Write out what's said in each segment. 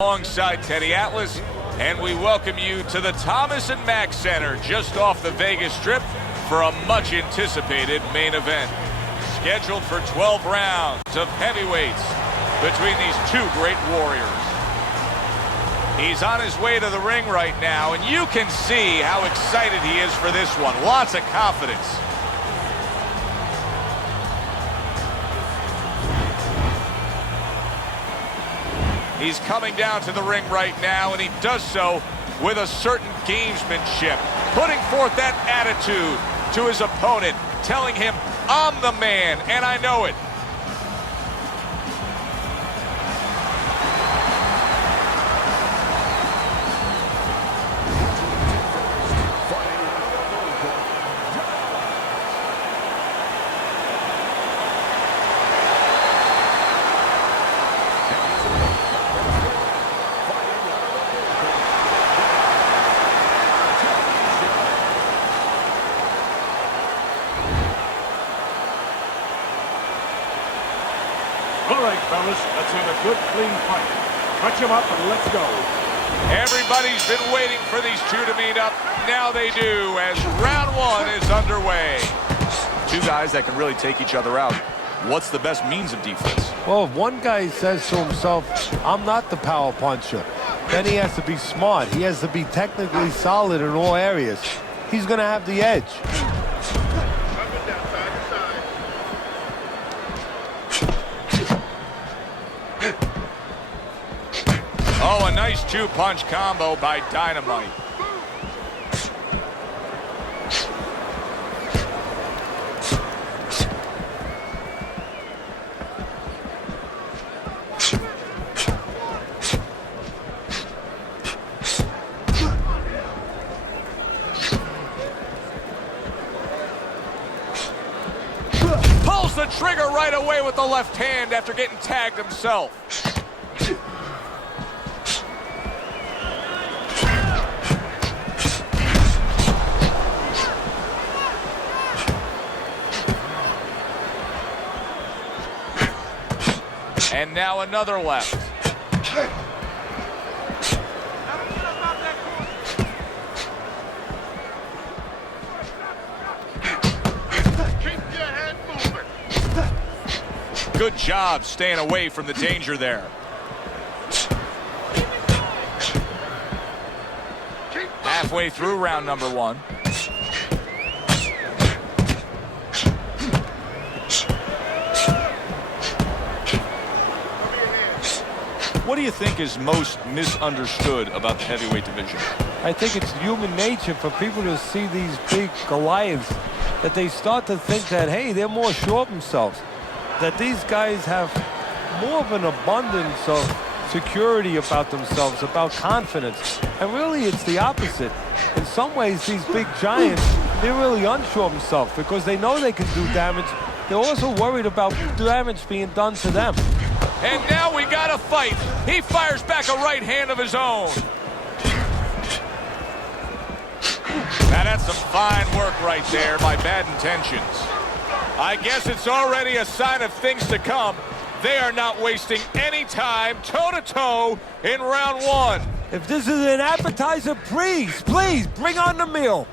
Alongside Teddy Atlas, and we welcome you to the Thomas & Mack Center just off the Vegas Strip for a much-anticipated main event. Scheduled for 12 rounds of heavyweights between these two great warriors. He's on his way to the ring right now, and you can see how excited he is for this one. Lots of confidence. He's coming down to the ring right now, and he does so with a certain gamesmanship, putting forth that attitude to his opponent, telling him, I'm the man, and I know it. All right, fellas, let's have a good, clean fight. Touch him up and let's go. Everybody's been waiting for these two to meet up. Now they do, as round one is underway. Two guys that can really take each other out. What's the best means of defense? Well, if one guy says to himself, I'm not the power puncher, then he has to be smart. He has to be technically solid in all areas. He's going to have the edge. Oh, a nice two-punch combo by Dynamite. Pulls the trigger right away with the left hand after getting tagged himself. And now another left. Keep your head moving. Good job staying away from the danger there. Halfway through round number one. What do you think is most misunderstood about the heavyweight division? I think it's human nature for people to see these big Goliaths, that they start to think that, hey, they're more sure of themselves, that these guys have more of an abundance of security about themselves, about confidence. And really, it's the opposite. In some ways, these big giants, they're really unsure of themselves because they know they can do damage. They're also worried about damage being done to them. And now we got a fight. He fires back a right hand of his own. Now that's some fine work right there by Bad Intentions. I guess it's already a sign of things to come. They are not wasting any time toe-to-toe in round one. If this is an appetizer, please bring on the meal.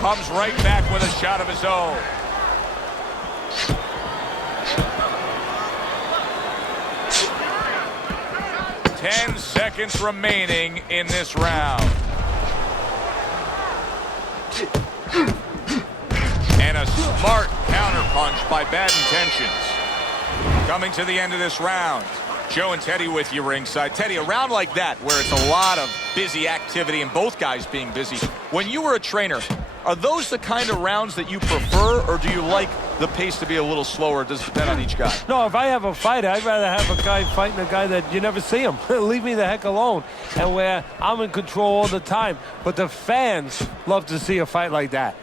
Comes right back with a shot of his own. Ten seconds remaining in this round. And a smart counterpunch by Bad Intentions. Coming to the end of this round. Joe and Teddy with you ringside. Teddy, a round like that where it's a lot of busy activity and both guys being busy. When you were a trainer, are those the kind of rounds that you prefer, or do you like the pace to be a little slower? Does it depend on each guy? No, if I have a fight, I'd rather have a guy fighting a guy that you never see him. Leave me the heck alone. And where I'm in control all the time. But the fans love to see a fight like that.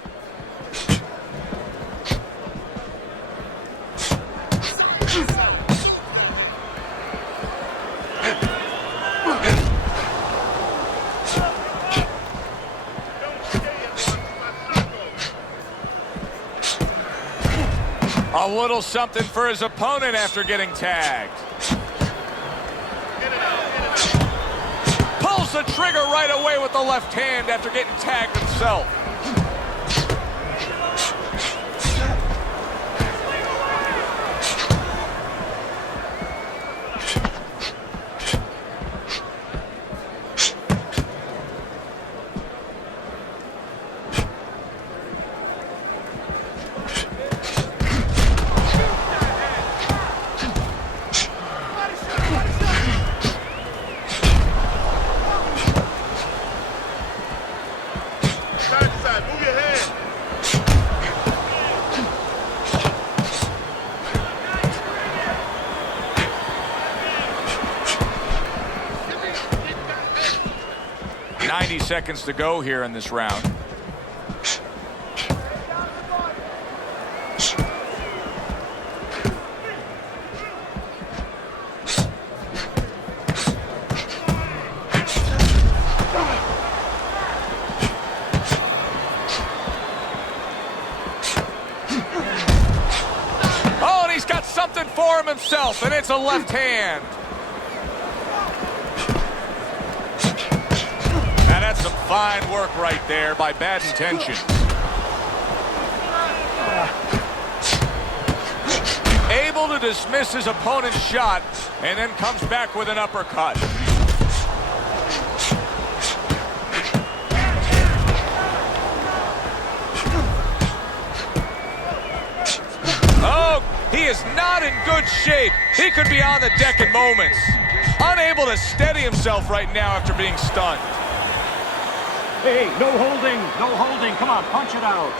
A little something for his opponent after getting tagged. Pulls the trigger right away with the left hand after getting tagged himself. Move your head. 90 seconds to go here in this round. Oh, and he's got something for him himself, and it's a left hand. Now that's some fine work right there by Bad Intentions. Able to dismiss his opponent's shot and then comes back with an uppercut. Oh, he is not in good shape. He could be on the deck in moments. Unable to steady himself right now after being stunned. Hey, no holding, no holding. Come on, punch it out.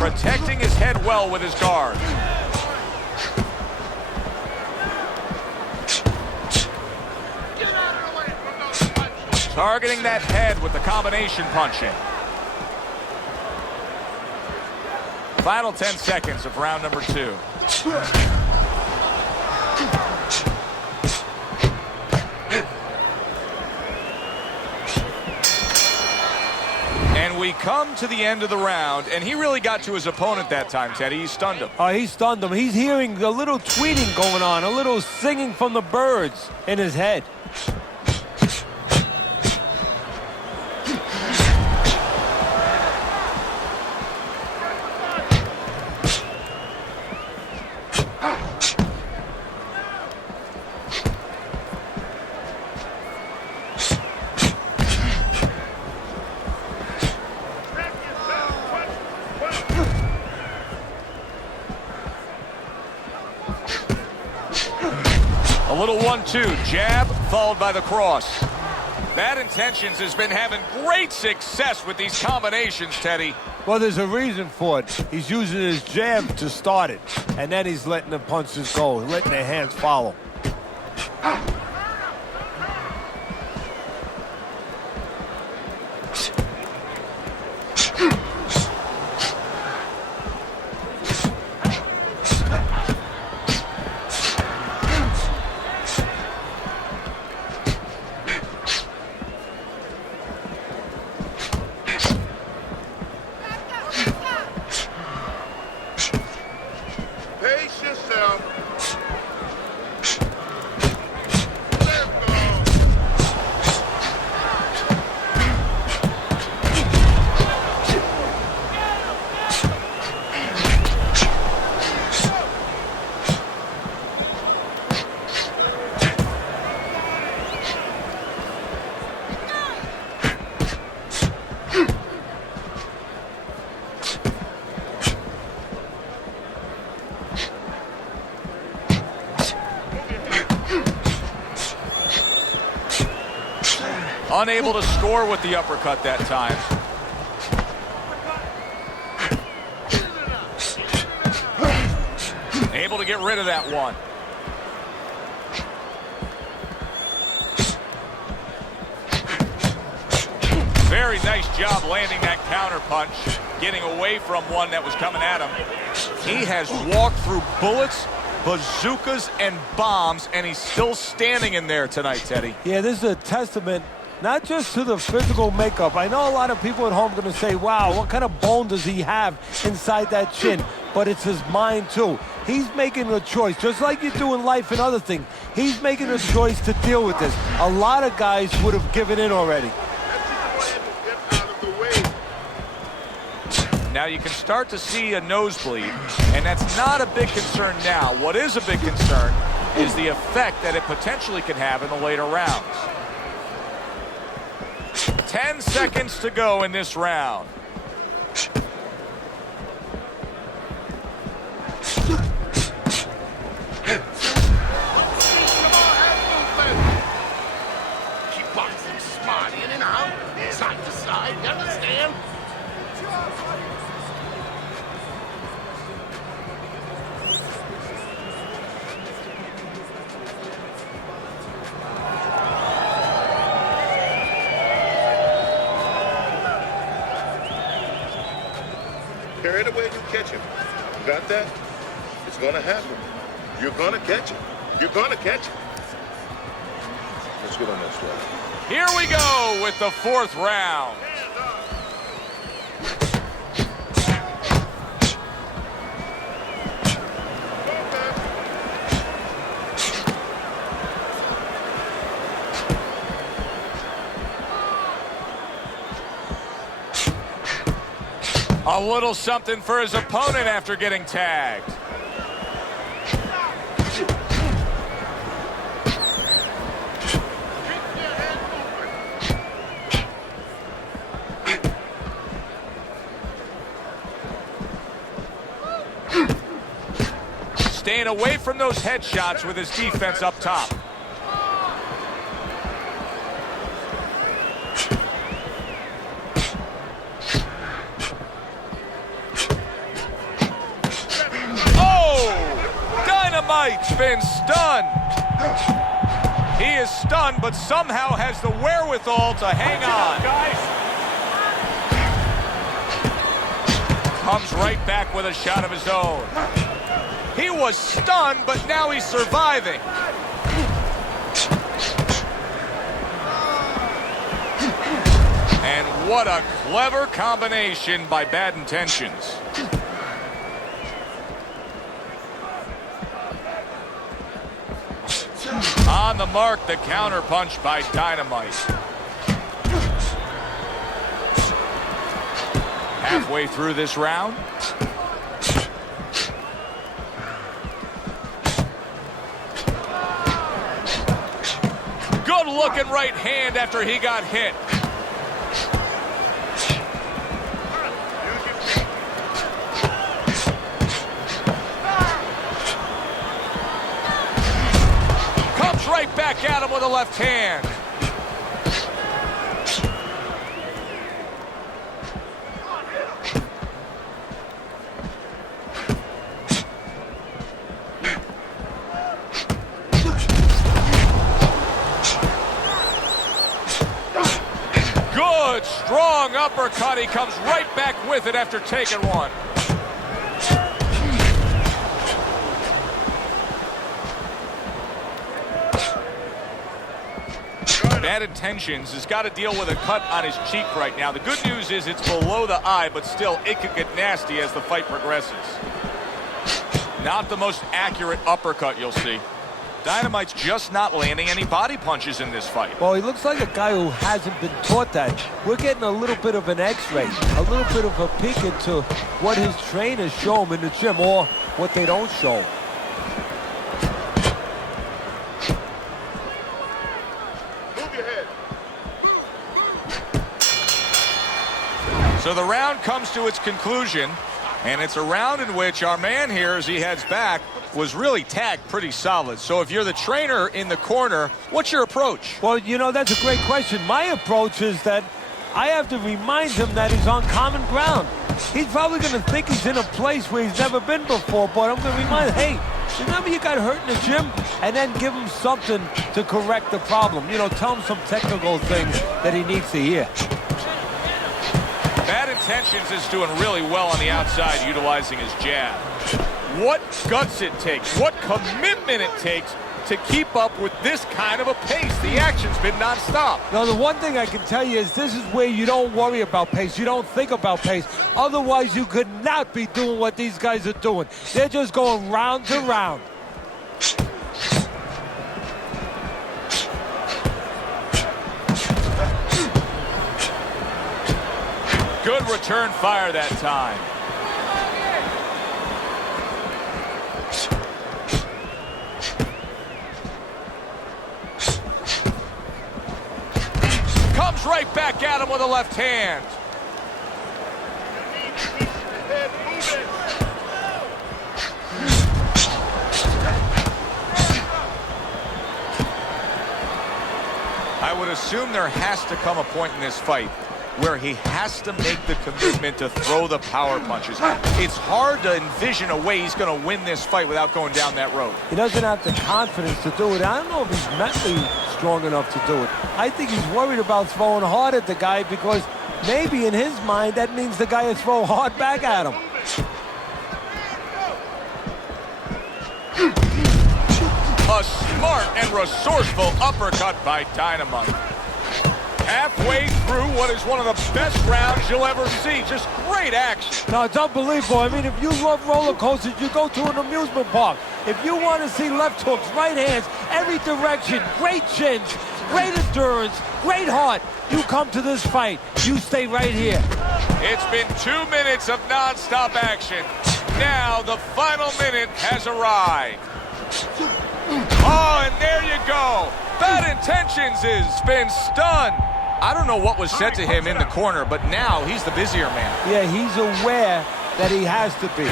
Protecting his head well with his guard. Get out of the way from those punches. Targeting that head with the combination punching. Final 10 seconds of round number 2. And we come to the end of the round, and he really got to his opponent that time, Teddy. He stunned him. He stunned him. He's hearing a little tweeting going on, a little singing from the birds in his head. A little 1-2, jab followed by the cross. Bad Intentions has been having great success with these combinations, Teddy. Well, there's a reason for it. He's using his jab to start it, and then he's letting the punches go, letting the hands follow. Pace yourself. Unable to score with the uppercut that time. Able to get rid of that one. Very nice job landing that counter punch, getting away from one that was coming at him. He has walked through bullets, bazookas, and bombs, and he's still standing in there tonight, Teddy. Yeah, this is a testament not just to the physical makeup. I know a lot of people at home are going to say, wow, what kind of bone does he have inside that chin? but it's his mind too. He's making a choice, just like you do in life and other things. He's making a choice to deal with this. A lot of guys would have given in already. Now you can start to see a nosebleed, and that's not a big concern now. What is a big concern is the effect that it potentially can have in the later rounds. 10 seconds to go in this round. Keep boxing smart in and out, side to side, you understand? Carry the way you catch him. You got that? It's gonna happen. You're gonna catch him. You're gonna catch him. Let's get on that squad. Here we go with the fourth round. A little something for his opponent after getting tagged. Staying away from those headshots with his defense up top. Dynamite's been stunned. He is stunned, but somehow has the wherewithal to hang on. Comes right back with a shot of his own. He was stunned, but now he's surviving. And what a clever combination by Bad Intentions. On the mark, the counter punch by Dynamite. Halfway through this round. Good looking right hand after he got hit. Right back at him with a left hand. Good, strong uppercut. He comes right back with it after taking one. Bad Intentions has got to deal with a cut on his cheek right now. The good news is it's below the eye, but still, it could get nasty as the fight progresses. Not the most accurate uppercut you'll see. Dynamite's just not landing any body punches in this fight. Well, he looks like a guy who hasn't been taught that. We're getting a little bit of an x-ray, a little bit of a peek into what his trainers show him in the gym or what they don't show him. So the round comes to its conclusion, and it's a round in which our man here, as he heads back, was really tagged pretty solid. So if you're the trainer in the corner, what's your approach? Well, you know, that's a great question. My approach is that I have to remind him that he's on common ground. He's probably going to think he's in a place where he's never been before, but I'm going to remind him, hey, remember you got hurt in the gym? And then give him something to correct the problem. You know, tell him some technical things that he needs to hear. Bad Intentions is doing really well on the outside, utilizing his jab. What guts it takes, what commitment it takes to keep up with this kind of a pace. The action's been nonstop. Now, the one thing I can tell you is this is where you don't worry about pace. You don't think about pace. Otherwise, you could not be doing what these guys are doing. They're just going round to round. Good return fire that time. Comes right back at him with a left hand. I would assume there has to come a point in this fight where he has to make the commitment to throw the power punches. It's hard to envision a way he's going to win this fight without going down that road. He doesn't have the confidence to do it. I don't know if he's mentally strong enough to do it. I think he's worried about throwing hard at the guy because maybe in his mind that means the guy will throw hard back at him. A smart and resourceful uppercut by Dynamite. Halfway through what is one of the best rounds you'll ever see. Just great action. No, it's unbelievable. I mean, if you love roller coasters, you go to an amusement park. If you want to see left hooks, right hands, every direction, great chins, great endurance, great heart, you come to this fight. You stay right here. It's been 2 minutes of non-stop action. Now the final minute has arrived. Oh, and there you go. Bad Intentions has been stunned. I don't know what was said to him in the corner, but now he's the busier man. Yeah, he's aware that he has to be.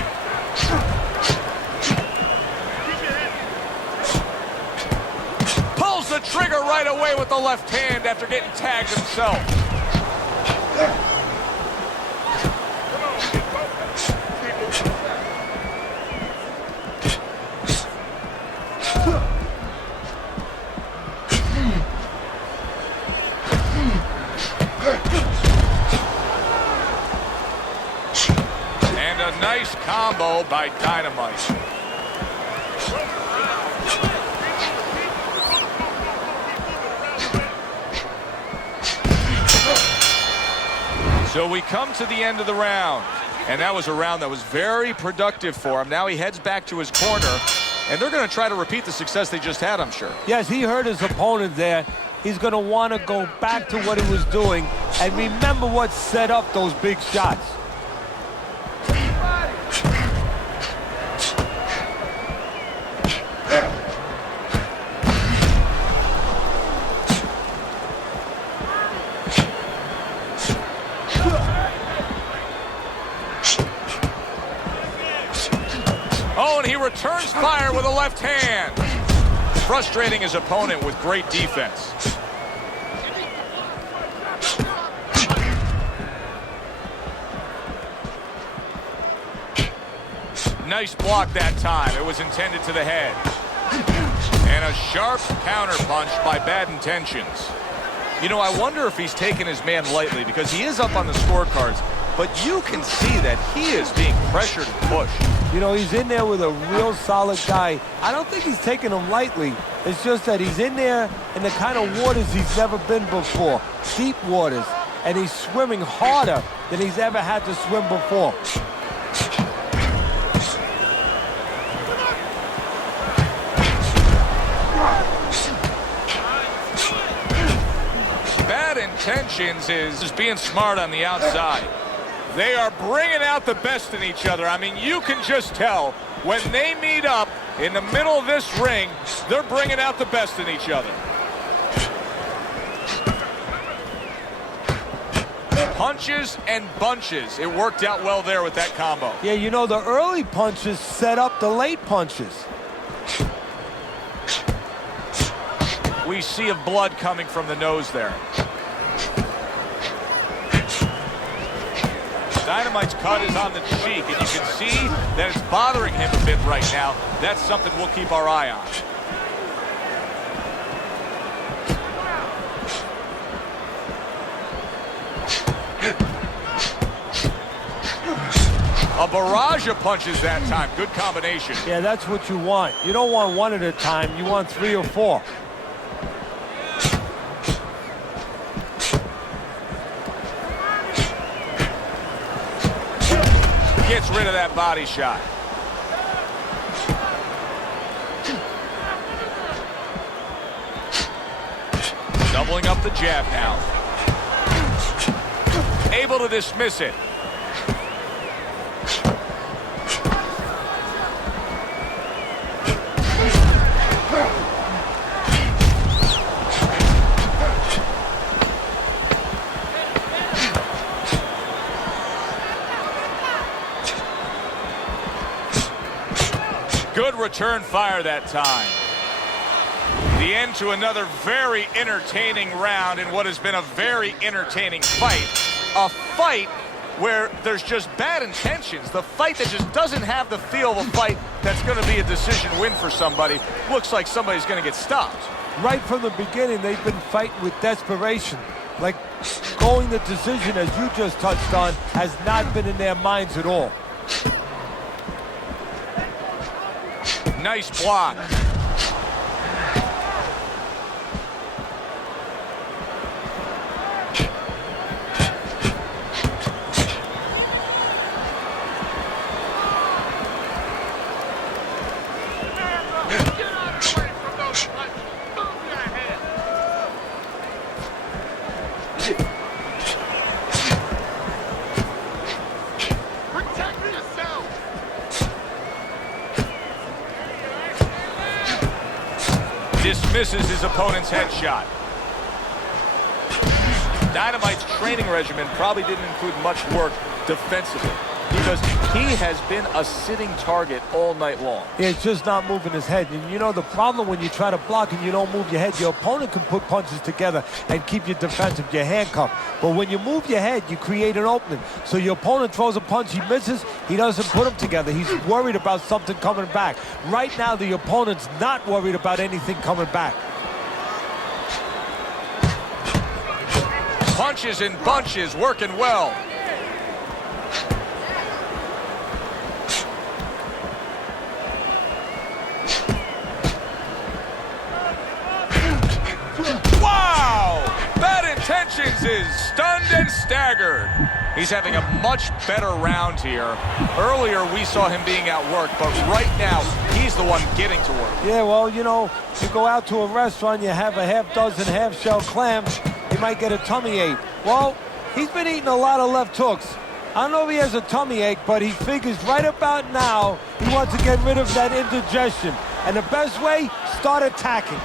Pulls the trigger right away with the left hand after getting tagged himself. Nice combo by Dynamite. So we come to the end of the round, and that was a round that was very productive for him. Now he heads back to his corner, and they're going to try to repeat the success they just had, I'm sure. Yes, he hurt his opponent there. He's going to want to go back to what he was doing and remember what set up those big shots. Oh, and he returns fire with a left hand. Frustrating his opponent with great defense. Nice block that time. It was intended to the head. And a sharp counter punch by Bad Intentions. You know, I wonder if he's taking his man lightly because he is up on the scorecards, but you can see that he is being pressured and pushed. You know, he's in there with a real solid guy. I don't think he's taking him lightly. It's just that he's in there in the kind of waters he's never been before, deep waters, and he's swimming harder than he's ever had to swim before. Bad Intentions is being smart on the outside. They are bringing out the best in each other. I mean, you can just tell when they meet up in the middle of this ring, they're bringing out the best in each other. Punches and bunches. It worked out well there with that combo. Yeah, you know, the early punches set up the late punches. We see of blood coming from the nose there. Dynamite's cut is on the cheek, and you can see that it's bothering him a bit right now. That's something we'll keep our eye on. A barrage of punches that time. Good combination. Yeah, that's what you want. You don't want one at a time. You want 3 or 4. Gets rid of that body shot. Doubling up the jab now. Able to dismiss it. Good return fire that time. The end to another very entertaining round in what has been a very entertaining fight. A fight where there's just bad intentions. The fight that just doesn't have the feel of a fight that's going to be a decision win for somebody. Looks like somebody's going to get stopped. Right from the beginning, they've been fighting with desperation. Like going the decision, as you just touched on, has not been in their minds at all. Nice block. Dismisses his opponent's headshot. Dynamite's training regimen probably didn't include much work defensively because he has been a sitting target all night long. Yeah, it's just not moving his head. And you know, the problem when you try to block and you don't move your head, your opponent can put punches together and keep you defensive, you're handcuffed. But when you move your head, you create an opening. So your opponent throws a punch, he misses, he doesn't put them together. He's worried about something coming back. Right now, the opponent's not worried about anything coming back. Punches and bunches, working well. Wow! Bad Intentions is stunned and staggered. He's having a much better round here. Earlier, we saw him being outworked, but right now, he's the one getting to work. Yeah, well, you know, you go out to a restaurant, you have a half dozen half-shell clams, you might get a tummy ache. Well, he's been eating a lot of left hooks. I don't know if he has a tummy ache, but he figures right about now he wants to get rid of that indigestion. And the best way, start attacking.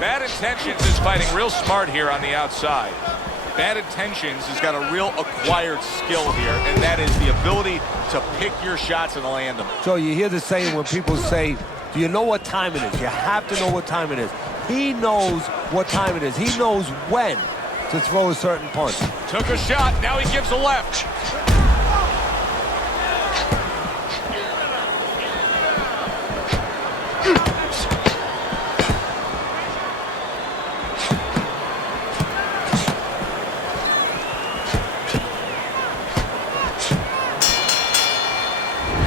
Bad Intentions is fighting real smart here on the outside. Bad Intentions has got a real acquired skill here, and that is the ability to pick your shots and land them. So you hear the saying when people say, do you know what time it is? You have to know what time it is. He knows what time it is. He knows when to throw a certain punch. Took a shot, now he gives a left.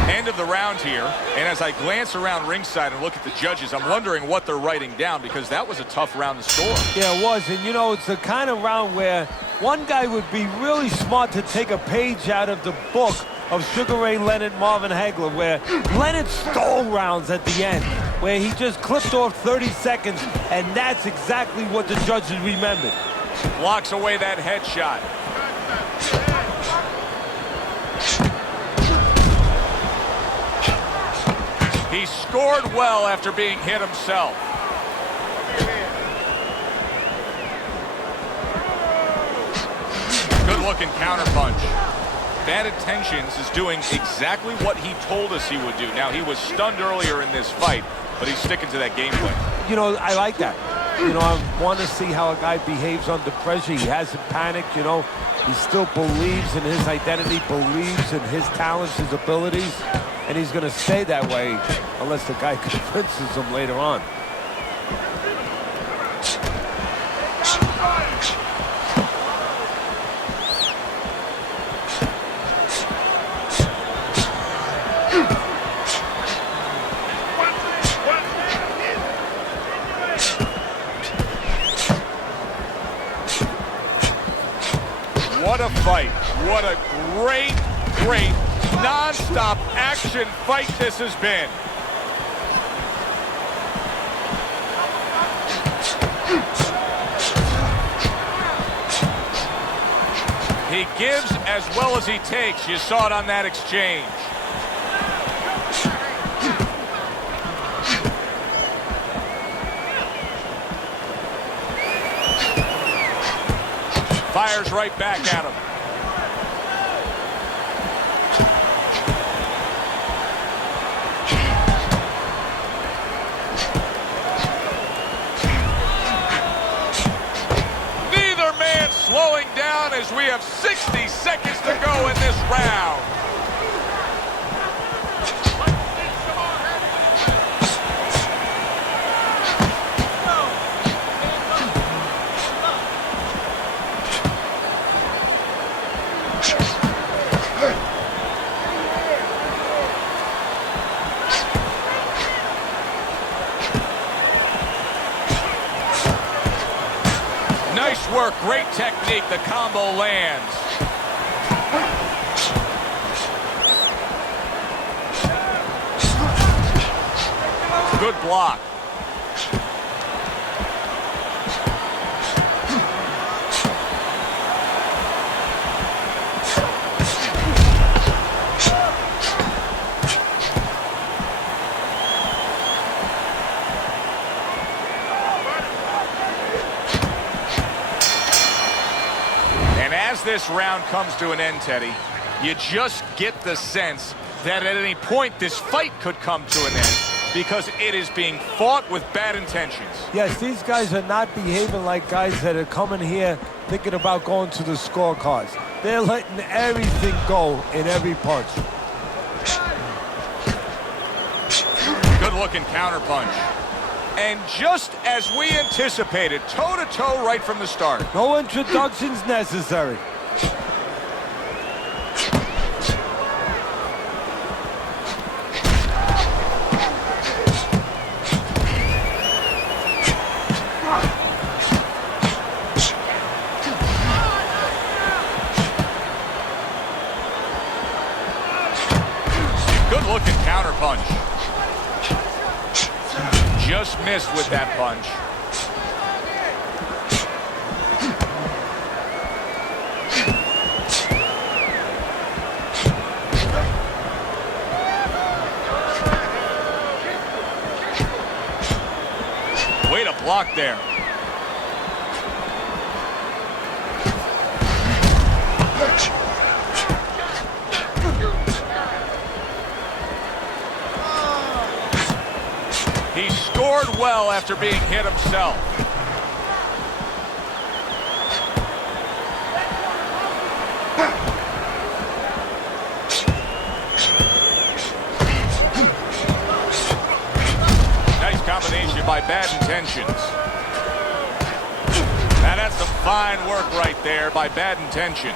End of the round here, and as I glance around ringside and look at the judges, I'm wondering what they're writing down because that was a tough round to score. Yeah, it was, and you know, it's the kind of round where one guy would be really smart to take a page out of the book of Sugar Ray Leonard, Marvin Hagler, where Leonard stole rounds at the end, where he just clipped off 30 seconds, and that's exactly what the judges remembered. Blocks away that headshot. He scored well after being hit himself. Good looking counterpunch. Bad Intentions is doing exactly what he told us he would do. Now, he was stunned earlier in this fight, but he's sticking to that game plan. You know, I like that. You know, I want to see how a guy behaves under pressure. He hasn't panicked, you know. He still believes in his identity, believes in his talents, his abilities. and he's going to stay that way unless the guy convinces him later on. What a fight. What a great, great, non-stop action fight this has been. He gives as well as he takes. You saw it on that exchange. Fires right back at him. Neither man slowing down as we have 60 seconds to go in this round. Nice work, great technique, the combo lands. Good block. As this round comes to an end, Teddy, you just get the sense that at any point this fight could come to an end because it is being fought with bad intentions. Yes, these guys are not behaving like guys that are coming here thinking about going to the scorecards. They're letting everything go in every punch. Good looking counter punch. And just as we anticipated, toe-to-toe right from the start. No introductions necessary. Good looking counter punch. Just missed with that punch. Way to block there. He scored well after being hit himself. Nice combination by Bad Intentions. Now that's some fine work right there by Bad Intentions.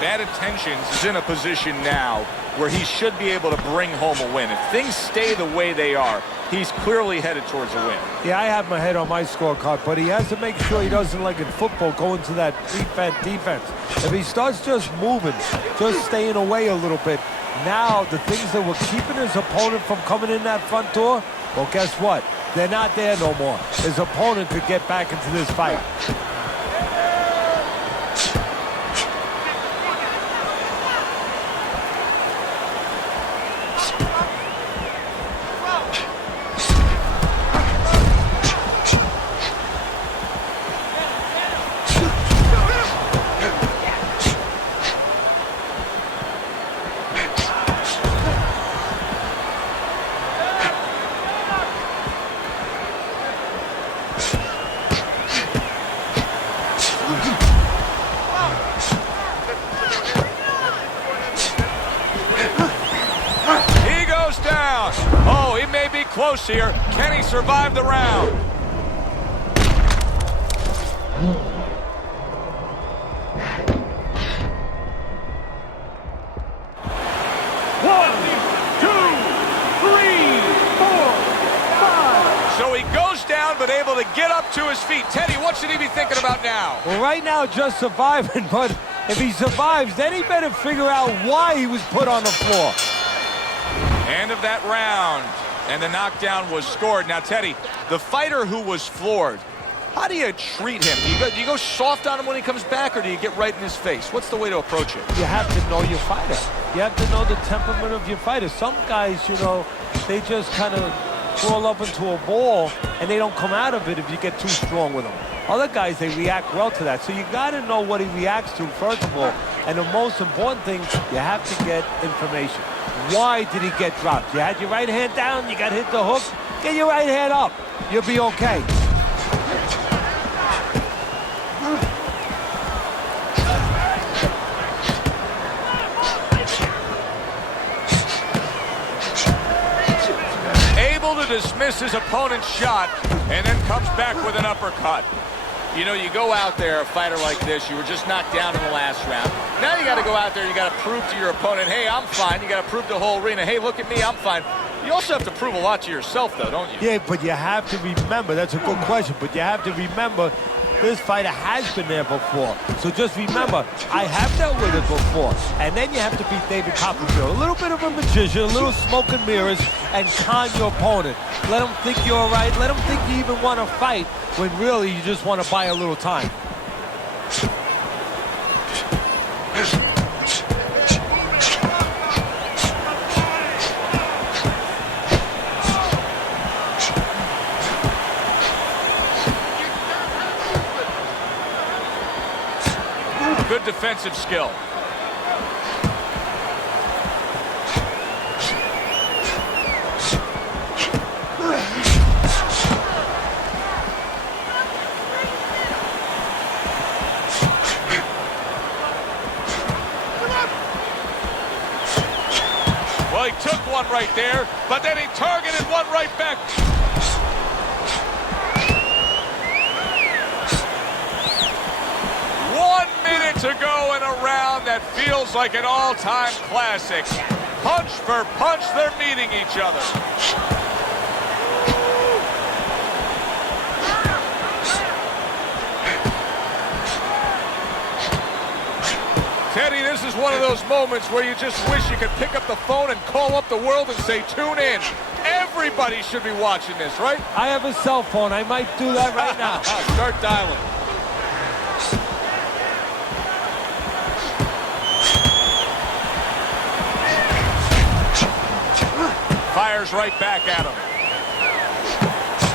Bad Intentions is in a position now where he should be able to bring home a win. If things stay the way they are, he's clearly headed towards a win. Yeah, I have my head on my scorecard, but he has to make sure he doesn't, like in football, go into that defense. If he starts just moving, just staying away a little bit, now the things that were keeping his opponent from coming in that front door, well, guess what? They're not there no more. His opponent could get back into this fight. close here. Can he survive the round? One, two, three, four, five. So he goes down, but able to get up to his feet. Teddy, what should he be thinking about now? Well, right now, just surviving, but if he survives, then he better figure out why he was put on the floor. End of that round, and the knockdown was scored. Now, Teddy, the fighter who was floored, how do you treat him? Do you go soft on him when he comes back, or do you get right in his face? What's the way to approach it? You have to know your fighter. You have to know the temperament of your fighter. Some guys, you know, they just kind of crawl up into a ball, and they don't come out of it if you get too strong with them. Other guys, they react well to that. So you got to know what he reacts to, first of all. And the most important thing, you have to get information. Why did he get dropped? You had your right hand down, you got hit the hook, get your right hand up. You'll be okay. Able to dismiss his opponent's shot, and then comes back with an uppercut. You know, you go out there, a fighter like this, you were just knocked down in the last round. Now you got to go out there, you got to prove to your opponent, hey, I'm fine. You got to prove to the whole arena, hey, look at me, I'm fine. You also have to prove a lot to yourself, though, don't you? Yeah, but you have to remember, that's a good question, but you have to remember this fighter has been there before. So just remember, I have dealt with it before. And then you have to beat David Copperfield. A little bit of a magician, a little smoke and mirrors, and con your opponent. Let him think you're all right. Let him think you even want to fight, when really you just want to buy a little time. Good defensive skill. Well, he took one right there, but then he targeted one right back. To go in a round that feels like an all-time classic. Punch for punch, they're meeting each other. Teddy, this is one of those moments where you just wish you could pick up the phone and call up the world and say, tune in. Everybody should be watching this, right? I have a cell phone. I might do that right now. Start dialing. Fires right back at him.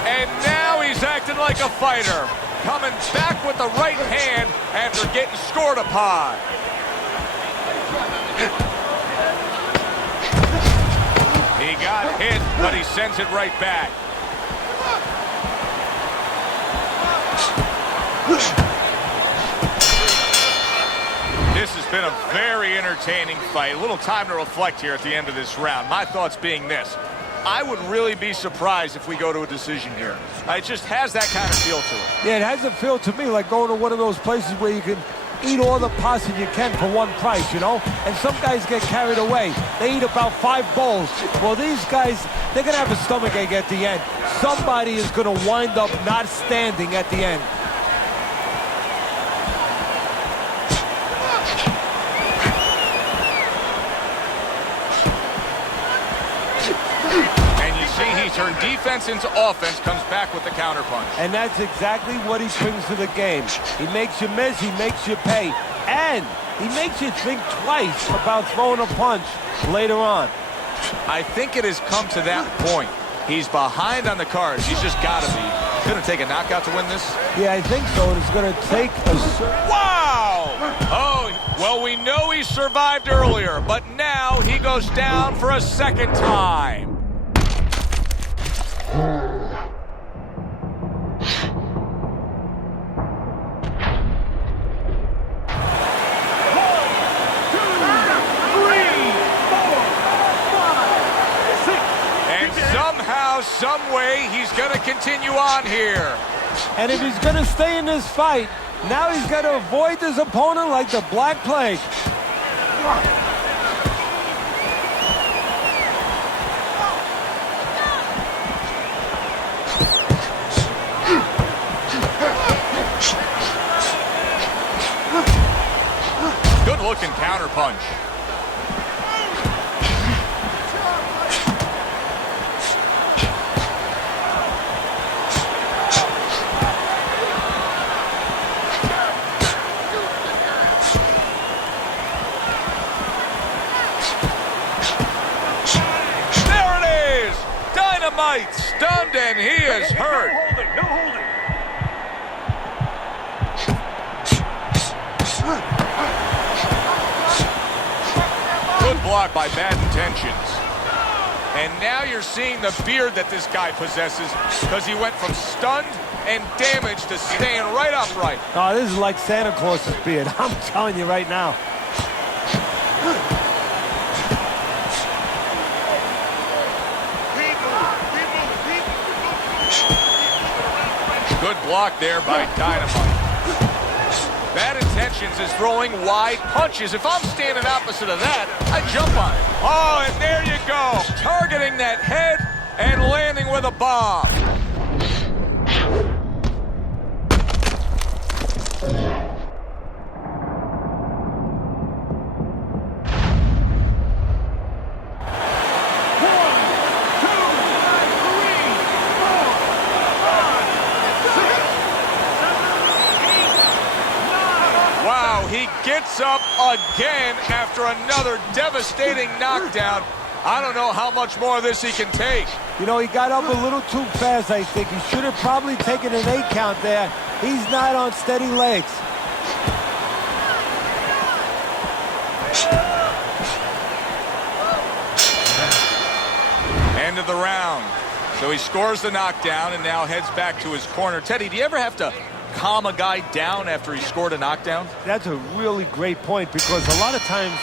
And now he's acting like a fighter. Coming back with the right hand after getting scored upon. He got hit, but he sends it right back. This has been a very entertaining fight. A little time to reflect here at the end of this round. My thoughts being this. I would really be surprised if we go to a decision here. It just has that kind of feel to it. Yeah, it has a feel to me like going to one of those places where you can eat all the pasta you can for one price, you know? And some guys get carried away. They eat about 5 bowls. Well, these guys, they're going to have a stomachache at the end. Somebody is going to wind up not standing at the end. He turned defense into offense, comes back with the counterpunch. And that's exactly what he brings to the game. He makes you miss, he makes you pay, and he makes you think twice about throwing a punch later on. I think it has come to that point. He's behind on the cards. He's just got to be. Going to take a knockout to win this? Yeah, I think so. And it's going to take a... Wow! Oh, well, we know he survived earlier, but now he goes down for a second time. Somehow, some way, he's going to continue on here. And if he's going to stay in this fight, now he's got to avoid his opponent like the Black Plague. Good-looking counterpunch. Stunned, and he is hurt. No holding. Good block by Bad Intentions. And now you're seeing the beard that this guy possesses because he went from stunned and damaged to staying right upright. Oh, this is like Santa Claus's beard. I'm telling you right now. Good block there by Dynamite. Bad Intentions is throwing wide punches. If I'm standing opposite of that, I jump on it. Oh, and there you go. Targeting that head and landing with a bomb. He gets up again after another devastating knockdown. I don't know how much more of this he can take. You know, he got up a little too fast, I think. He should have probably taken an 8 count there. He's not on steady legs. End of the round. So he scores the knockdown and now heads back to his corner. Teddy, do you ever have to calm a guy down after he scored a knockdown? That's a really great point, because a lot of times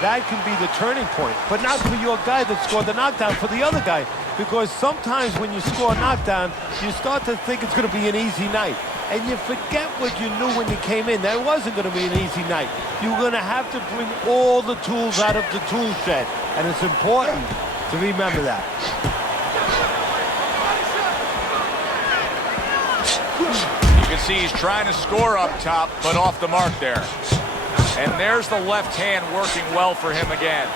that can be the turning point, but not for your guy that scored the knockdown, for the other guy, because sometimes when you score a knockdown, you start to think it's going to be an easy night, and you forget what you knew when you came in. That it wasn't going to be an easy night. You're going to have to bring all the tools out of the tool shed, and it's important to remember that. You can see he's trying to score up top, but off the mark there. And there's the left hand working well for him again.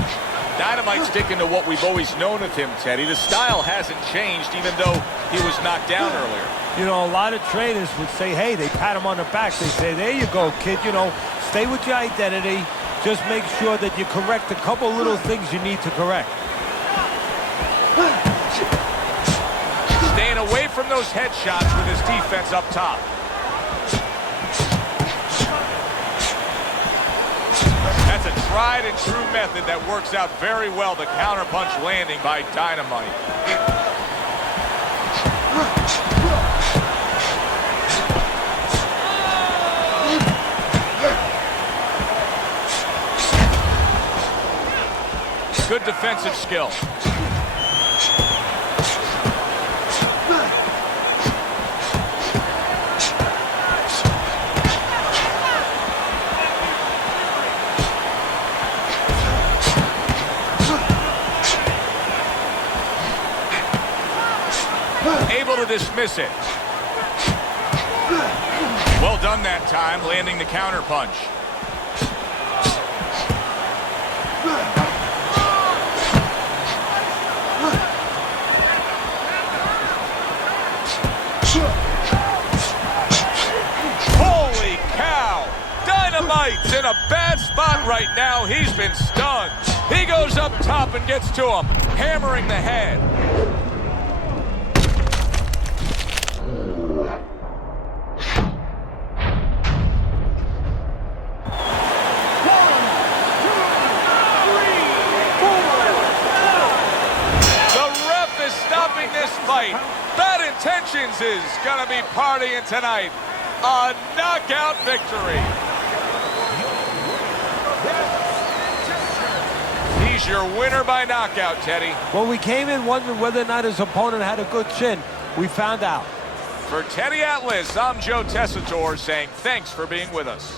Dynamite sticking to what we've always known of him, Teddy. The style hasn't changed, even though he was knocked down earlier. You know, a lot of trainers would say, hey, they pat him on the back. They say, there you go, kid. You know, stay with your identity. Just make sure that you correct a couple little things you need to correct. Staying away from those headshots with his defense up top. That's a tried and true method that works out very well. The counterpunch landing by Dynamite. Good defensive skill. Able to dismiss it. Well done that time, landing the counterpunch. Holy cow! Dynamite's in a bad spot right now. He's been stunned. He goes up top and gets to him, hammering the head. Fight. Bad Intentions is going to be partying tonight. A knockout victory. He He's your winner by knockout, Teddy. Well, we came in wondering whether or not his opponent had a good chin. We found out. For Teddy Atlas, I'm Joe Tessitore saying thanks for being with us.